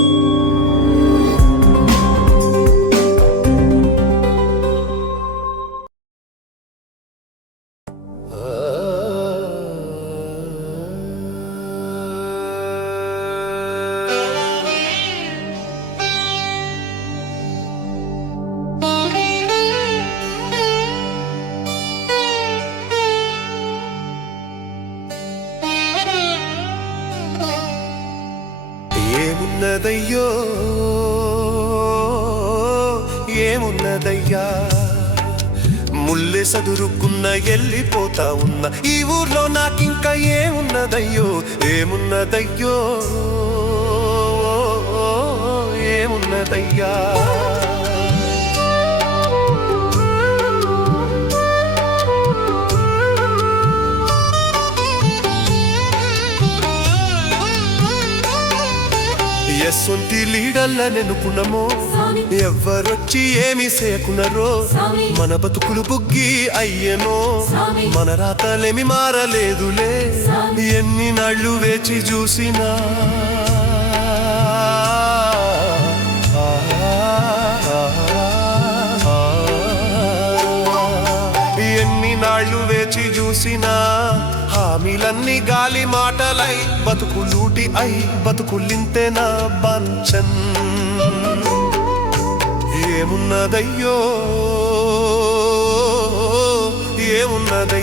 you ఏమున్నదయ్యో ఏమున్నదయ్యా? ముల్లె సదురుకున్న వెళ్ళిపోతా ఉన్న ఈ ఊర్లో నాకింకా ఏమున్నదయ్యో ఏమున్నదయ్యో ఏమున్నదయ్యా? ఎస్సొంటి లీడల్ల నెనుకున్నమో. ఎవ్వరొచ్చి ఏమి సేకునరో స్వామి. మన బతుకులు బుగ్గి అయ్యనో. మన రాతలేమి మారలేదులే. ఎన్ని నాళ్ళు వేచి చూసినా ఎన్ని నాళ్ళు వేచి చూసినా హామీలన్నీ గాలి మాటలై బతుకులూటి అయి బతుకులింతేనా బంచన్ ఏమున్నదయ్యో? ఏమున్నదయ్యో?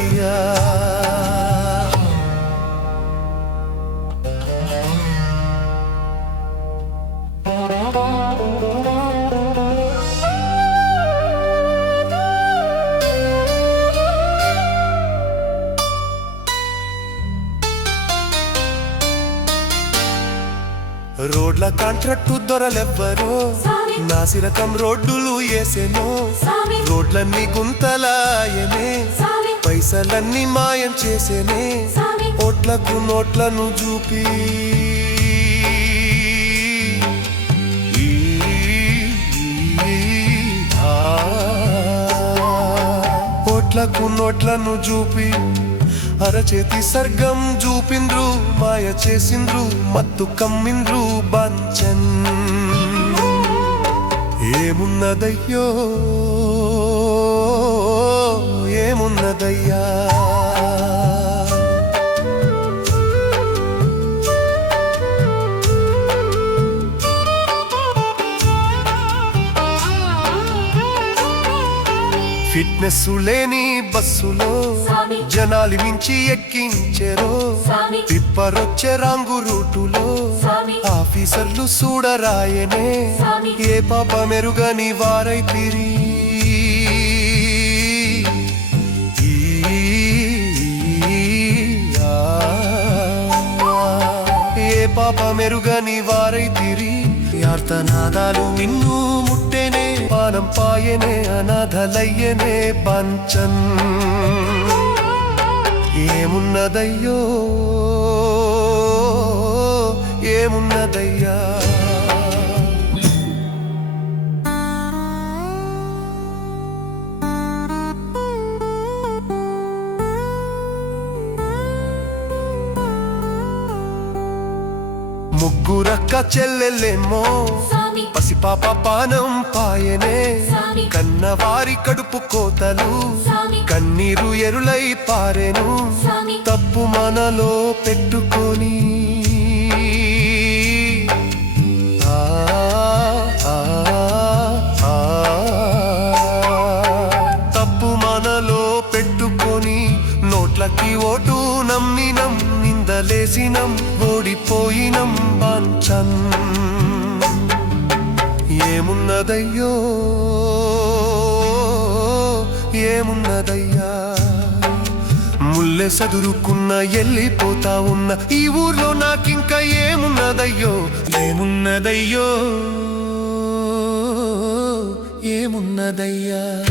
రోడ్ల కాంట్రాక్టు దొరలెవ్వరో. నాసిరకం రోడ్డులు వేసెనో రోడ్లన్నీ గుంతలాయనే. పైసలన్నీ మాయం చేసేనే. ఓట్లకు నోట్లను చూపి. ఓట్లకు నోట్లను చూపి. అరచేతి సర్గం చూపిండ్రు మాయ చేసిండ్రు మత్తు కమ్మిండ్రు బంచన్. ఏమున్నదయ్యో ఏమున్నదయ్యా? ఫిట్నెస్ లేని బస్సులో. జనాలు మించి ఎక్కించెరో. తిప్పరొచ్చే రంగు రూటులో. ఆఫీసర్లు చూడరాయనే. ఏ పాప మెరుగని వారై తిరి ఏ పాప మెరుగని వారై తిరి యార్తనాదాలు నిన్ను ముట్టెనే పానం పాయనే అనాథలయ్యనే పంచన్ ఏమున్నదయ్యో ఏమున్నదయ్యా? ముగ్గురక్క చెల్లెలేమో. పసిపాప పానం పాయనే. కన్నవారి కడుపు కోతలు. కన్నీరు ఎరులై పారెను. తప్పు మనలో పెట్టుకొని. ఆ, ఆ, ఆ. తప్పు మనలో పెట్టుకొని నోట్లకి ఓటు నమ్మినం నిందలేసినం ఓడిపోయినం బాంచన్ ఏమున్నదయ్యో? ఏమున్నదయ్యా? ముల్లె సదురుకున్న ఎల్లిపోతా ఉన్న ఈ ఊర్లో నాకింకా ఏమున్నదయ్యో? ఏమున్నదయ్యో? ఏమున్నదయ్యా?